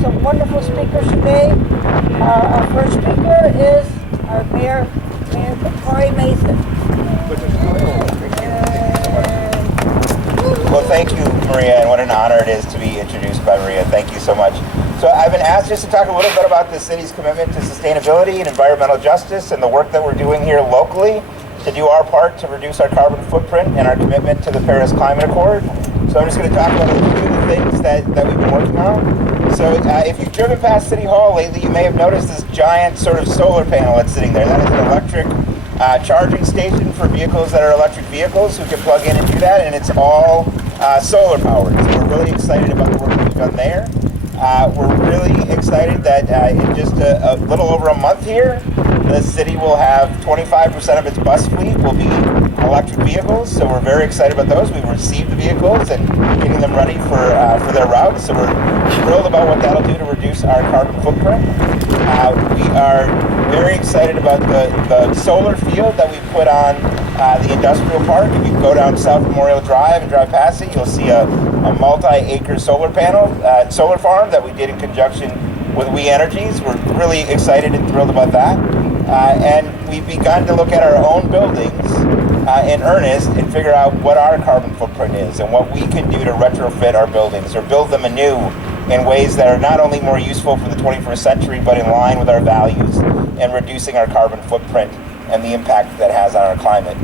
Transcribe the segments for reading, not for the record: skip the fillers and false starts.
Some wonderful speakers today. Our first speaker is our Mayor Corey Mason. Well, thank you, Maria, and what an honor it is to be introduced by Maria. Thank you so much. So I've been asked just to talk a little bit about the city's commitment to sustainability and environmental justice and the work that we're doing here locally to do our part to reduce our carbon footprint and our commitment to the Paris Climate Accord. So I'm just going to talk about a few of the things that we've been working on. So if you've driven past City Hall lately, you may have noticed this giant sort of solar panel that's sitting there. That is an electric charging station for vehicles that are electric vehicles who can plug in and do that, and it's all solar powered. So we're really excited about the work that we've done there. We're really excited that in just a little over a month here, the city will have 25% of its bus fleet will be electric vehicles, so we're very excited about those. We've received the vehicles and getting them ready for their routes, so we're thrilled about what that'll do to reduce our carbon footprint. We are very excited about the solar field that we put on the industrial park. If you go down South Memorial Drive and drive past it, you'll see a multi-acre solar farm that we did in conjunction with We Energies. We're really excited and thrilled about that. And we've begun to look at our own buildings in earnest and figure out what our carbon footprint is and what we can do to retrofit our buildings or build them anew in ways that are not only more useful for the 21st century, but in line with our values and reducing our carbon footprint and the impact that has on our climate.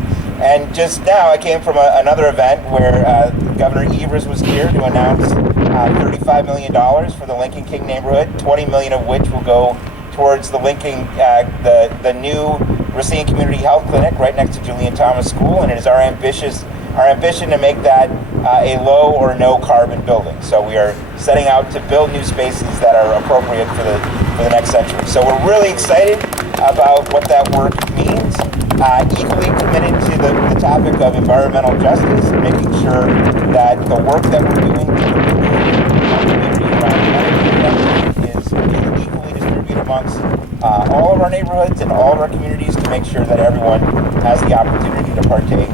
And just now, I came from another event where Governor Evers was here to announce $35 million for the Lincoln King neighborhood, $20 million of which will go towards the Lincoln, the new Racine Community Health Clinic right next to Julian Thomas School, and it is our ambition to make that a low or no carbon building. So we are setting out to build new spaces that are appropriate for the next century. So we're really excited about what that work means. Equally committed to the topic of environmental justice and making sure that the work that we're doing to improve our community is equally distributed amongst all of our neighborhoods and all of our communities to make sure that everyone has the opportunity to partake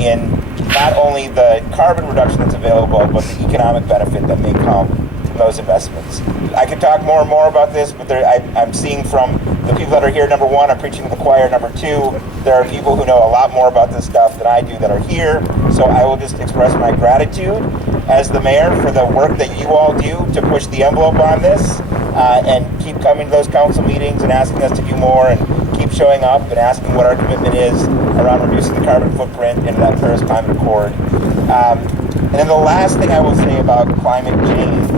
in not only the carbon reduction that's available, but the economic benefit that may come from those investments. I could talk more and more about this, but I'm seeing from the people that are here, number one, I'm preaching to the choir. Number two, there are people who know a lot more about this stuff than I do that are here. So I will just express my gratitude as the mayor for the work that you all do to push the envelope on this and keep coming to those council meetings and asking us to do more and keep showing up and asking what our commitment is around reducing the carbon footprint into that Paris Climate Accord. And then the last thing I will say about climate change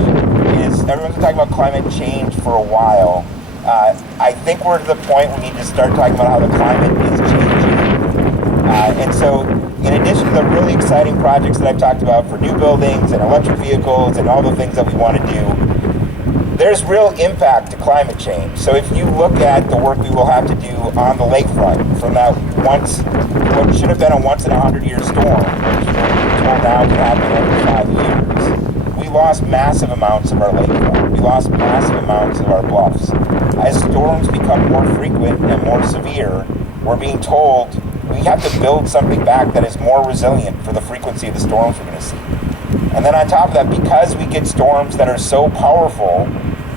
is everyone's been talking about climate change for a while. I think we're to the point we need to start talking about how the climate is changing. And so in addition to the really exciting projects that I've talked about for new buildings and electric vehicles and all the things that we want to do, there's real impact to climate change. So if you look at the work we will have to do on the lakefront from that what should have been a once in 100-year storm, which we're told now to happen every 5 years, we lost massive amounts of our lakefront. We lost massive amounts of our bluffs. As storms become more frequent and more severe, we're being told we have to build something back that is more resilient for the frequency of the storms we're going to see. And then on top of that, because we get storms that are so powerful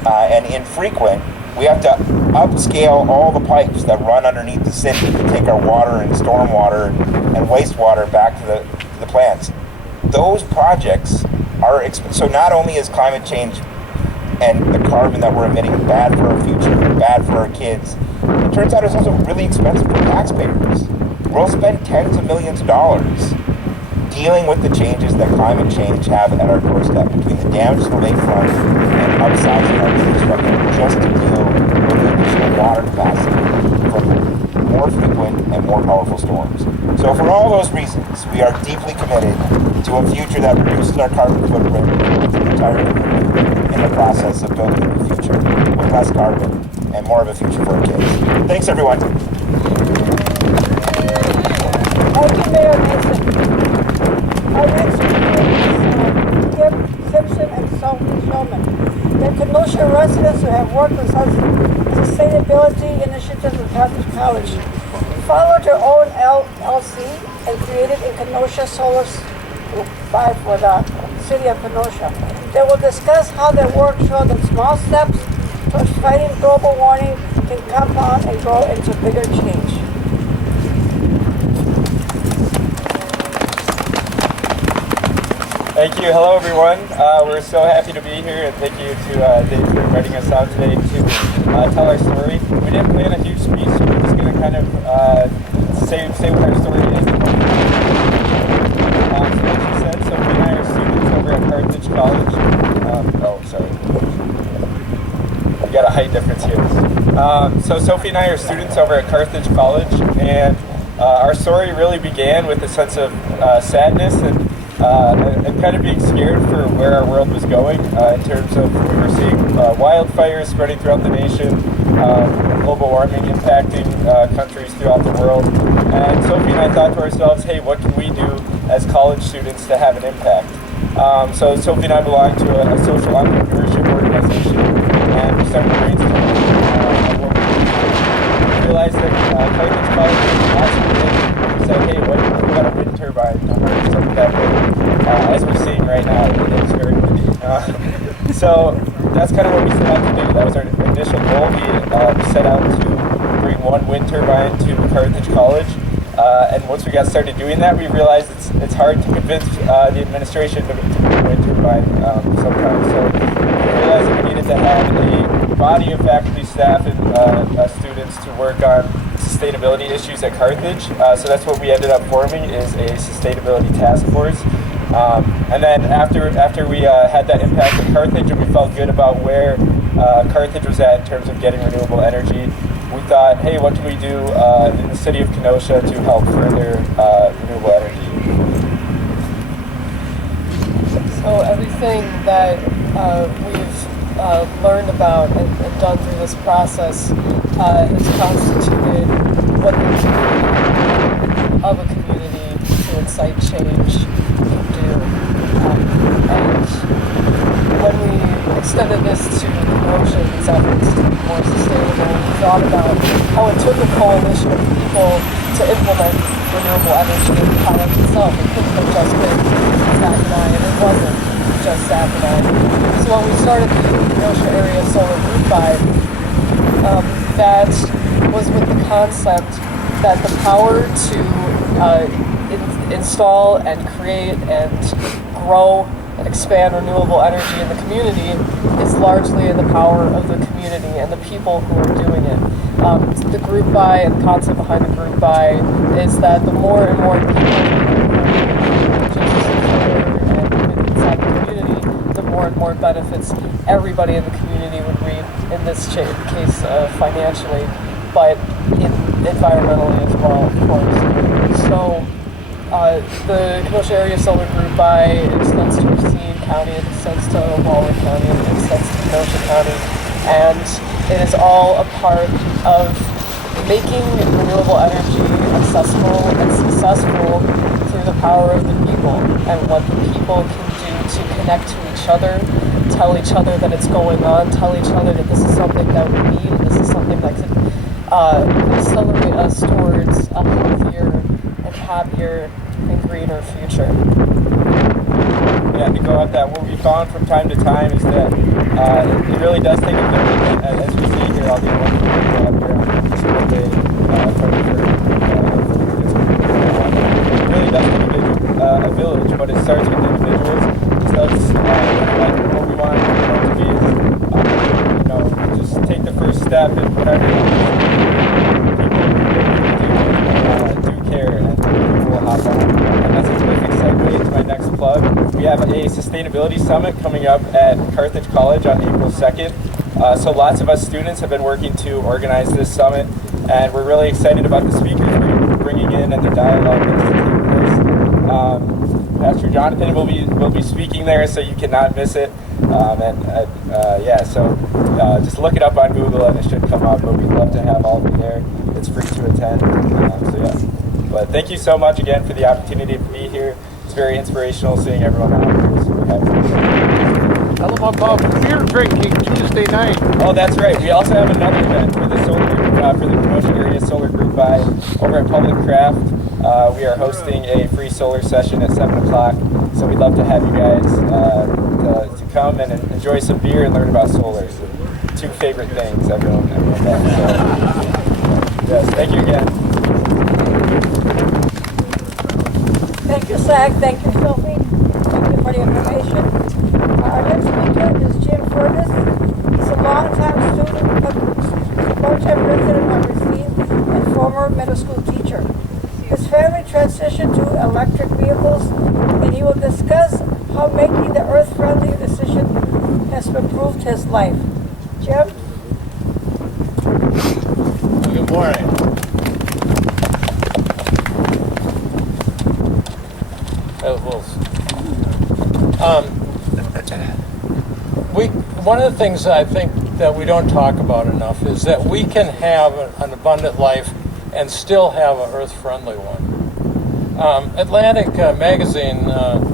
and infrequent, we have to upscale all the pipes that run underneath the city to take our water and storm water and wastewater back to the plants. Those projects are so not only is climate change and the carbon that we're emitting bad for our future, bad for our kids, it turns out it's also really expensive for taxpayers. We'll spend tens of millions of dollars dealing with the changes that climate change have at our doorstep, between the damage to the lakefront and upsizing our infrastructure just to deal with the additional water capacity from more frequent and more powerful storms. So for all those reasons, we are deeply committed to a future that reduces our carbon footprint with the entire community in the process of building a new future. less carbon, and more of a future for our kids. Thanks, everyone. Thank you, Mayor Mason. Our next speaker is Kim Simpson and Sophie Shulman. They're Kenosha residents who have worked with sustainability initiatives with Catholic College. Followed their own LLC and created a Kenosha Solar Group 5 for the city of Kenosha. They will discuss how their work showed that small steps towards fighting global warming can compound and grow into bigger change. Thank you. Hello, everyone. We're so happy to be here, and thank you to Dave for inviting us out today to tell our story. We didn't plan a huge speech, so we're just going to kind of say what our story is. So as you said, Sophie and I are students over at Carthage College. We got a height difference here. So Sophie and I are students over at Carthage College, and our story really began with a sense of sadness and kind of being scared for where our world was going in terms of we were seeing wildfires spreading throughout the nation, global warming impacting countries throughout the world. And Sophie and I thought to ourselves, hey, what can we do as college students to have an impact? So Sophie and I belong to a social entrepreneurship organization, and we started brainstorming what we could do. We realized that Carthage College was lots of wind. We said, hey, what if we got a wind turbine to harness some of that wind? As we're seeing right now, it's very windy. So that's kind of what we set out to do. That was our initial goal. We set out to bring one wind turbine to Carthage College. And once we got started doing that, we realized it's hard to convince the administration to bring a wind turbine sometimes. So we realized that we needed to have a body of faculty, staff, and students to work on sustainability issues at Carthage. So that's what we ended up forming, is a sustainability task force. And then after we had that impact at Carthage and we felt good about where Carthage was at in terms of getting renewable energy, we thought, hey, what can we do in the city of Kenosha to help further renewable energy? So everything that we've learned about and done through this process has constituted what the community of a community to incite change can do. And when we extended this to Kenosha, these efforts to be more sustainable, we thought about how it took a coalition of people to implement renewable energy in the college itself. It couldn't have just been Zach and I, and it wasn't just Zach and I. So when we started the Kenosha Area Solar Group 5, that was with the concept that the power to install and create and grow and expand renewable energy in the community is largely in the power of the community and the people who are doing it. The group buy and the concept behind the group buy is that the more and more people inside the community, the more and more benefits everybody in the community would reap, in this case financially, but environmentally as well, of course. So the Kenosha Area Solar Group by extends to Racine County, it extends to Waller County, it extends to Kenosha County, and it is all a part of making renewable energy accessible and successful through the power of the people and what the people can do to connect to each other, tell each other that it's going on, tell each other that this is something that we need, this is something that could accelerate us towards a healthier and happier and greener future. Yeah, to go at that, what we found from time to time is that it really does take a village. As we see here, I'll be one people up here on School Day for it really does take a village, but it starts with individuals. It starts what we want to be is, just take the first step and whatever do care, and we'll hop on. And that's a perfect segue into my next plug. We have a sustainability summit coming up at Carthage College on April 2nd. So lots of us students have been working to organize this summit, and we're really excited about the speakers we're bringing in and the dialogue that's taking place. Pastor Jonathan will be speaking there, so you cannot miss it. So just look it up on Google and it should come up, but we'd love to have all of you there. It's free to attend. But thank you so much again for the opportunity to be here. It's very inspirational seeing everyone out here. So we're happy. Tell them about beer drinking Tuesday night. Oh, that's right. We also have another event for the solar for the Kenosha area solar group by over at Public Craft. We are hosting a free solar session at 7 o'clock. So we'd love to have you guys to come and enjoy some beer and learn about solar. Two favorite things everyone has. So, yes, thank you again. Thank you, Zach. Thank you, Sophie. Thank you for the information. Our next speaker is Jim Fergus. He's a longtime long-time resident of Racine and former middle school teacher. His family transitioned to electric vehicles, and he will discuss how making the earth-friendly decision has improved his life. Jim? Good morning. One of the things I think that we don't talk about enough is that we can have an abundant life and still have an earth-friendly one. Atlantic magazine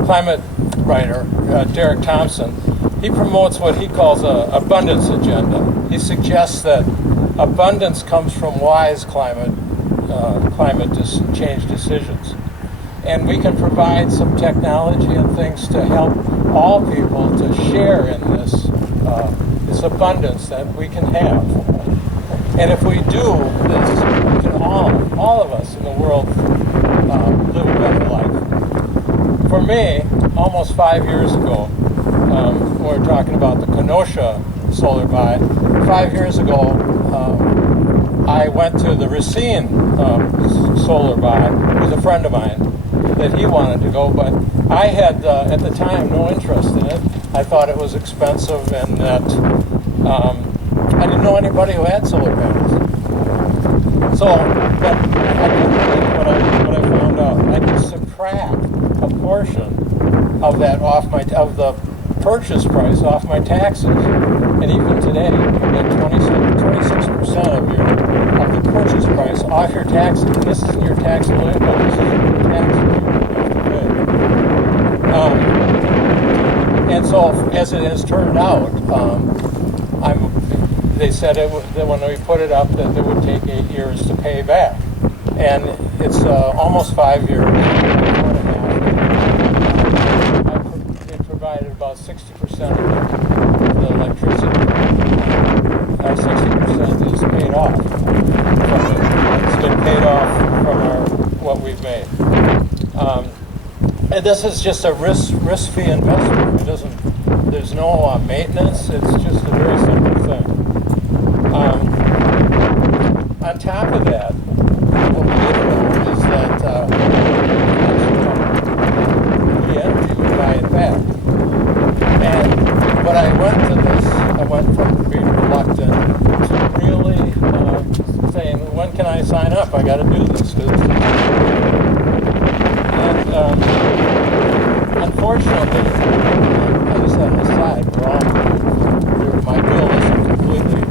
climate writer Derek Thompson, he promotes what he calls an abundance agenda. He suggests that abundance comes from wise climate change decisions. And we can provide some technology and things to help all people to share in this abundance that we can have. And if we do this, we can all of us in the world live a better life. For me, almost 5 years ago, we were talking about the Kenosha solar buy. 5 years ago, I went to the Racine solar buy with a friend of mine that he wanted to go, but I had at the time no interest in it. I thought it was expensive and that I didn't know anybody who had solar panels. So, but what I found out, I could subtract a portion of that of the purchase price off my taxes, and even today you can get 26% of the purchase price off your taxes. And this isn't your taxable income. This is your taxes. And so, as it has turned out, they said that when we put it up that it would take 8 years to pay back. And it's almost 5 years, 4.5. It provided about 60% of the electricity. 60% is paid off from it. It's been paid off from what we've made. And this is just a risk-free investment. It doesn't. There's no maintenance. It's just a very simple thing. On top of that, what we didn't know is that the energy would buy it back. And when I went from being reluctant to really saying, when can I sign up? I got to do this. Unfortunately, I just had an aside. My bill isn't completely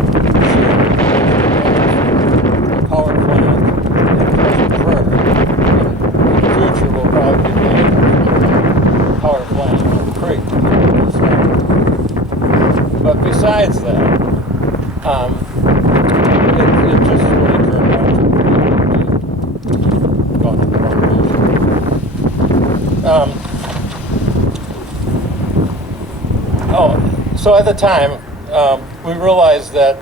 zero. The power plant in Prairie. In the future, will probably be a power plant in the creek. But besides that, it just really turned out to be gone in the wrong direction. So at the time, we realized that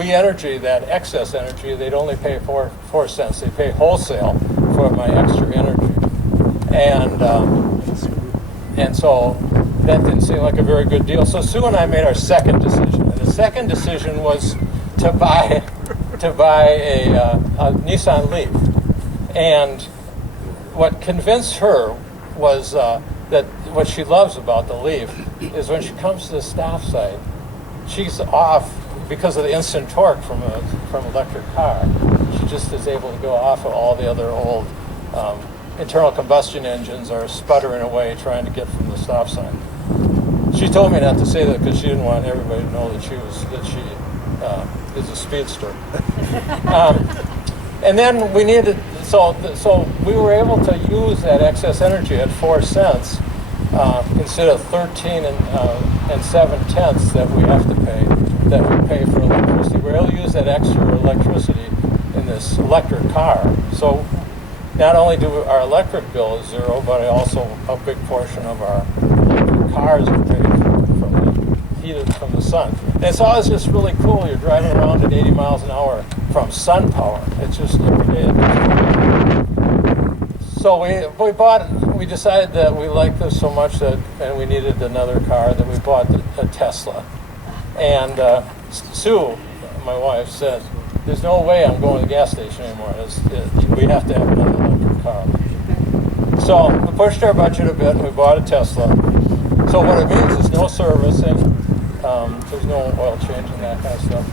energy, that excess energy, they'd only pay 4 cents. They pay wholesale for my extra energy, and so that didn't seem like a very good deal. So Sue and I made our second decision. And the second decision was to buy a Nissan Leaf, and what convinced her was that what she loves about the Leaf is when she comes to the stop sign, she's off because of the instant torque from an electric car. She just is able to go off of all the other old internal combustion engines are sputtering away trying to get from the stop sign. She told me not to say that because she didn't want everybody to know that she is a speedster. And then we needed, so we were able to use that excess energy at 4 cents instead of 13 and 7/10 that we have to pay, that we pay for electricity. We're able to use that extra electricity in this electric car. So not only do our electric bill is zero, but also a big portion of our electric cars are paid from the heated from the sun. And it's always just really cool. You're driving around at 80 miles an hour from sun power. It's just every day. So we decided that we liked this so much that, and we needed another car, that we bought a Tesla. And Sue, my wife, said, "There's no way I'm going to the gas station anymore. We have to have another electric car." So we pushed our budget a bit and we bought a Tesla. So what it means is no servicing. There's no oil change and that kind of stuff.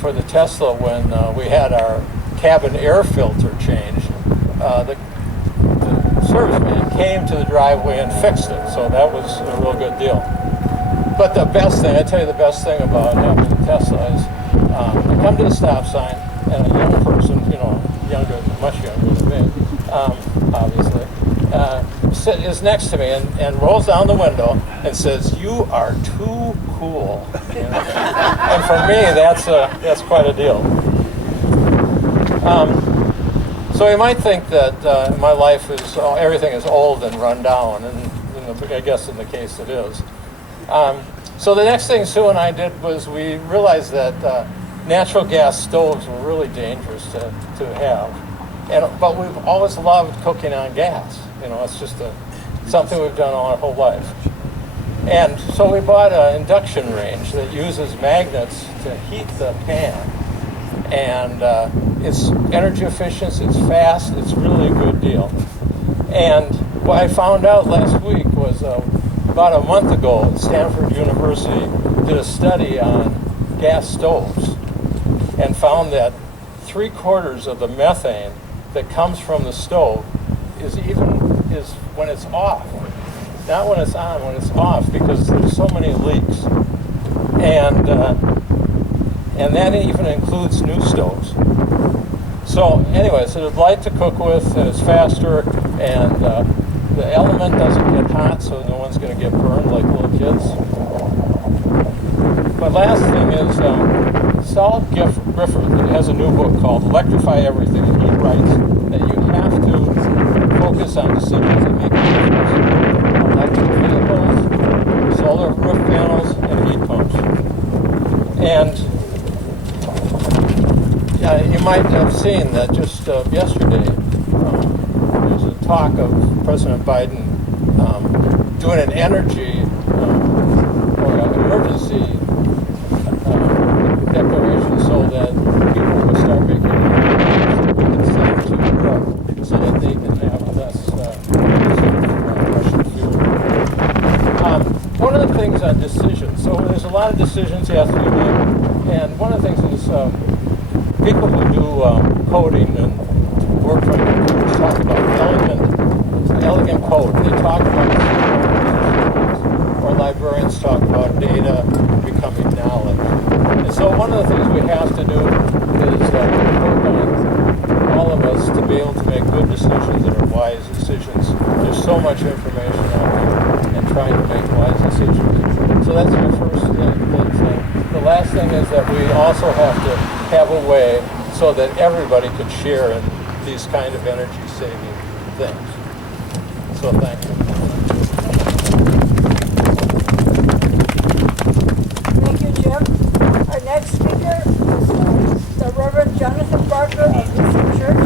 For the Tesla, when we had our cabin air filter changed, the serviceman came to the driveway and fixed it. So that was a real good deal. But the best thing, I tell you the best thing about having a Tesla is I come to the stop sign and a young person, younger, much younger than me, obviously, is next to me and rolls down the window and says, "You are too cool." And for me, that's quite a deal. So you might think that my life is everything is old and run down, and I guess in the case it is. So the next thing Sue and I did was we realized that natural gas stoves were really dangerous to have, but we've always loved cooking on gas. It's just something we've done all our whole life. And so we bought an induction range that uses magnets to heat the pan. And it's energy efficient, it's fast, it's really a good deal. And what I found out last week was about a month ago, Stanford University did a study on gas stoves and found that 3/4 of the methane that comes from the stove is when it's off. Not when it's on, when it's off, because there's so many leaks. And that even includes new stoves. So anyway, so it's light to cook with, and it's faster, and the element doesn't get hot, so no one's going to get burned like little kids. But last thing is, Saul Griffith has a new book called Electrify Everything, and he writes that you have to focus on decisions that make a difference. Electric vehicles, solar roof panels, and heat pumps. And you might have seen that just yesterday, there's a talk of President Biden doing an energy or an emergency declaration so that people will start making incentives to Europe so that they can have less Russian fuel. One of the things on decisions, so there's a lot of decisions you have to be made, and one of the things is people who do coding and work on computers talk about elegant code. They talk about, or librarians talk about data becoming knowledge. And so one of the things we have to do is work on all of us to be able to make good decisions that are wise decisions. There's so much information out there, and trying to make wise decisions. So that's my first thing. The last thing is that we also have to have a way so that everybody could share in these kind of energy-saving things. So thank you. Thank you, Jim. Our next speaker is the Reverend Jonathan Barker of Racine Church.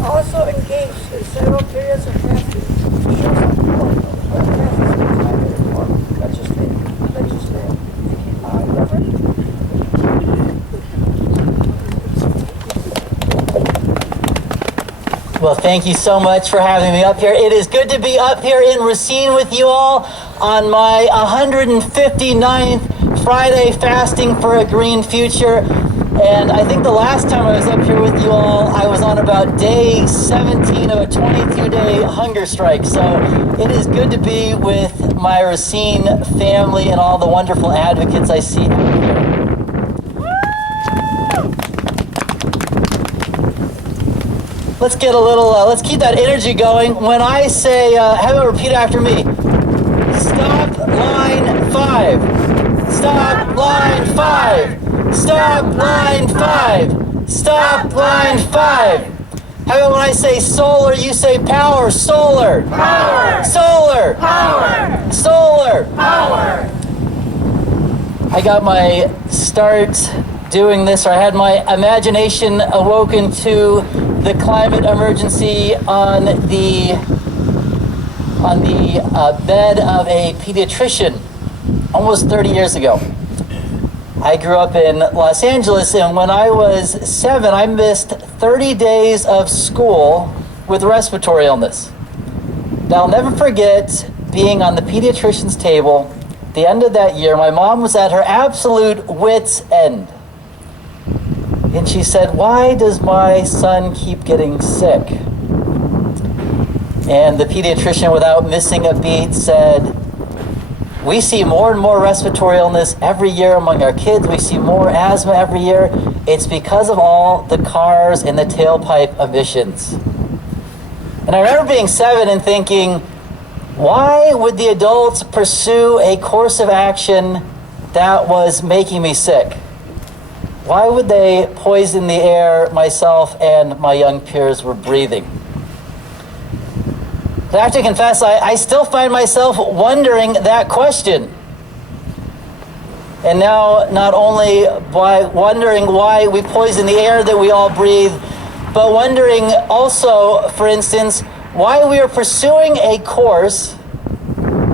Also engaged in several periods of Well, thank you so much for having me up here. It is good to be up here in Racine with you all on my 159th Friday fasting for a green future. And I think the last time I was up here with you all, I was on about day 17 of a 22-day hunger strike. So it is good to be with my Racine family and all the wonderful advocates I see out here. Let's get a little, let's keep that energy going. When I say, have it repeat after me. Stop line 5. Stop line 5. Stop line 5. Stop line 5. How about when I say solar, you say power? Solar. Power. Solar. Power. Solar. Power. I got my start doing this, or I had my imagination awoken to the climate emergency on the bed of a pediatrician almost 30 years ago. I grew up in Los Angeles, and when I was 7, I missed 30 days of school with respiratory illness. Now, I'll never forget being on the pediatrician's table at the end of that year. My mom was at her absolute wit's end. And she said, "Why does my son keep getting sick?" And the pediatrician, without missing a beat, said, "We see more and more respiratory illness every year among our kids. We see more asthma every year. It's because of all the cars and the tailpipe emissions." And I remember being 7 and thinking, why would the adults pursue a course of action that was making me sick? Why would they poison the air myself and my young peers were breathing? I have to confess, I still find myself wondering that question. And now, not only by wondering why we poison the air that we all breathe, but wondering also, for instance, why we are pursuing a course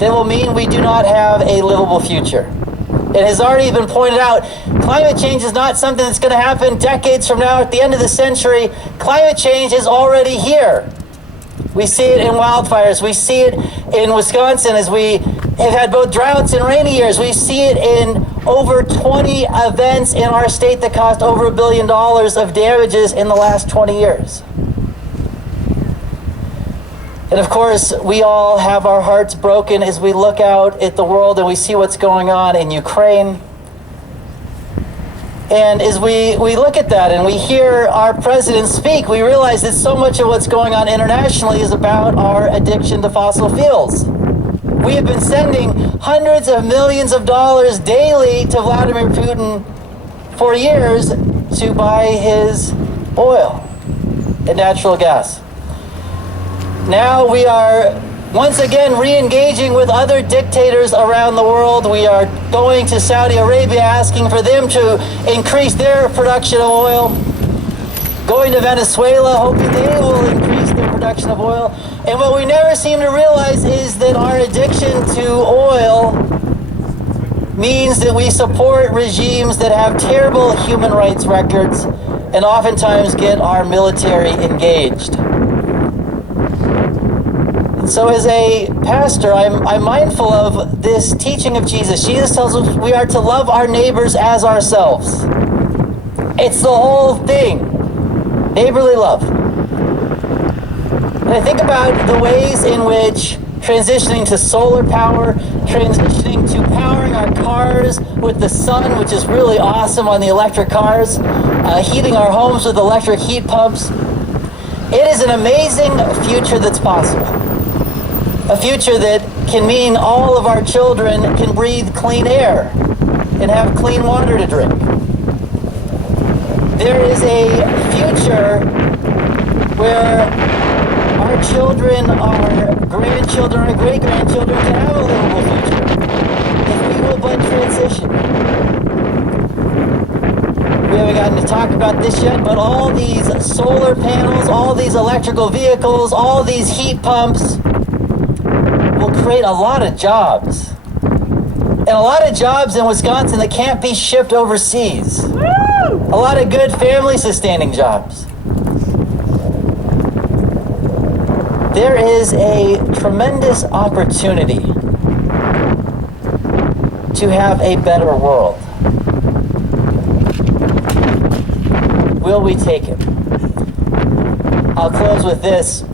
that will mean we do not have a livable future. It has already been pointed out, climate change is not something that's going to happen decades from now at the end of the century. Climate change is already here. We see it in wildfires. We see it in Wisconsin as we have had both droughts and rainy years. We see it in over 20 events in our state that cost over $1 billion of damages in the last 20 years. And of course, we all have our hearts broken as we look out at the world and we see what's going on in Ukraine. And as we look at that and we hear our president speak, we realize that so much of what's going on internationally is about our addiction to fossil fuels. We have been sending hundreds of millions of dollars daily to Vladimir Putin for years to buy his oil and natural gas. Now we are once again re-engaging with other dictators around the world. We are going to Saudi Arabia asking for them to increase their production of oil. Going to Venezuela hoping they will increase their production of oil. And what we never seem to realize is that our addiction to oil means that we support regimes that have terrible human rights records and oftentimes get our military engaged. So as a pastor, I'm mindful of this teaching of Jesus. Jesus tells us we are to love our neighbors as ourselves. It's the whole thing. Neighborly love. And I think about the ways in which transitioning to solar power, transitioning to powering our cars with the sun, which is really awesome on the electric cars, heating our homes with electric heat pumps. It is an amazing future that's possible. A future that can mean all of our children can breathe clean air and have clean water to drink. There is a future where our children, our grandchildren, our great-grandchildren can have a livable future if we will but transition. We haven't gotten to talk about this yet, but all these solar panels, all these electrical vehicles, all these heat pumps, will create a lot of jobs. And a lot of jobs in Wisconsin that can't be shipped overseas. Woo! A lot of good family-sustaining jobs. there is a tremendous opportunity to have a better world. Will we take it? I'll close with this.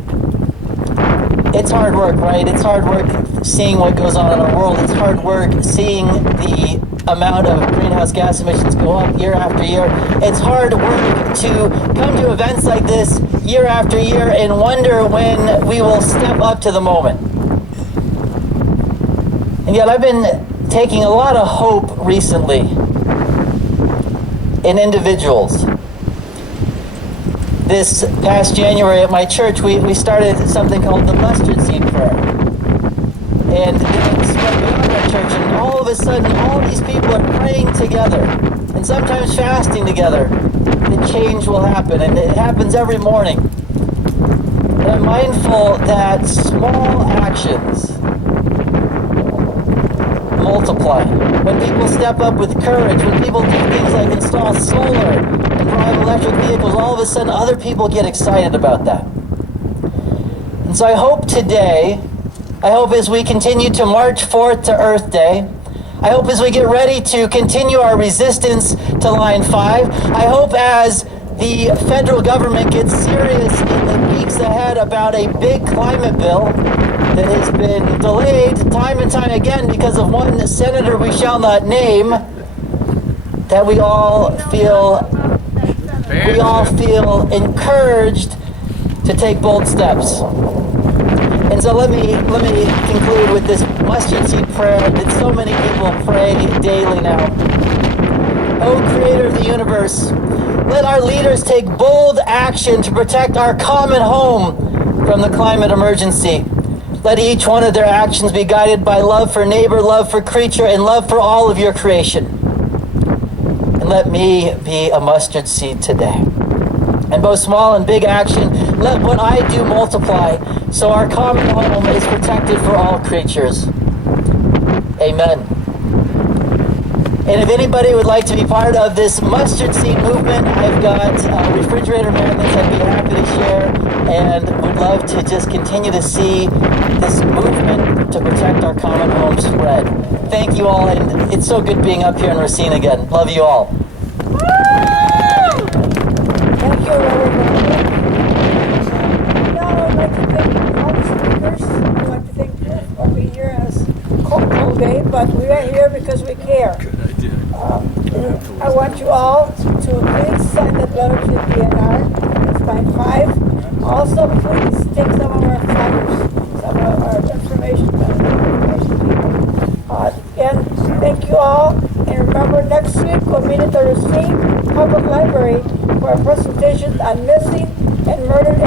It's hard work, right? It's hard work seeing what goes on in our world. It's hard work seeing the amount of greenhouse gas emissions go up year after year. It's hard work to come to events like this year after year and wonder when we will step up to the moment. And yet I've been taking a lot of hope recently in individuals. This past January at my church, we started something called the Mustard Seed Prayer. And it spread beyond our church, and all of a sudden, all these people are praying together, and sometimes fasting together, that change will happen, and it happens every morning. And I'm mindful that small actions multiply. When people step up with courage, when people do things like install solar and drive electric vehicles, all of a sudden other people get excited about that. And so I hope today, as we continue to march forth to Earth Day, I hope as we get ready to continue our resistance to Line 5, I hope as the federal government gets serious in the weeks ahead about a big climate bill that has been delayed time and time again because of one senator we shall not name, that we all feel encouraged to take bold steps. And so let me conclude with this mustard seed prayer that so many people pray daily now. O Creator of the universe, let our leaders take bold action to protect our common home from the climate emergency. Let each one of their actions be guided by love for neighbor, love for creature, and love for all of your creation. And let me be a mustard seed today. And both small and big action, let what I do multiply, so our common home is protected for all creatures. Amen. And if anybody would like to be part of this mustard seed movement, I've got refrigerator magnets I'd be happy to share, and would love to just continue to see this movement to protect our common home spread. Thank you all, and it's so good being up here in Racine again. Love you all. Thank you, everyone. Now I'd like to thank all the speakers. I'd like to thank you for being here as cold day, but we are here because we care. I want you all to please sign the letter to the DNR. It's line 5. Also, please take some of our flyers, some of our information. Again, thank you all. And remember, next week we'll meet at the Racine Public Library for a presentation on missing and murdered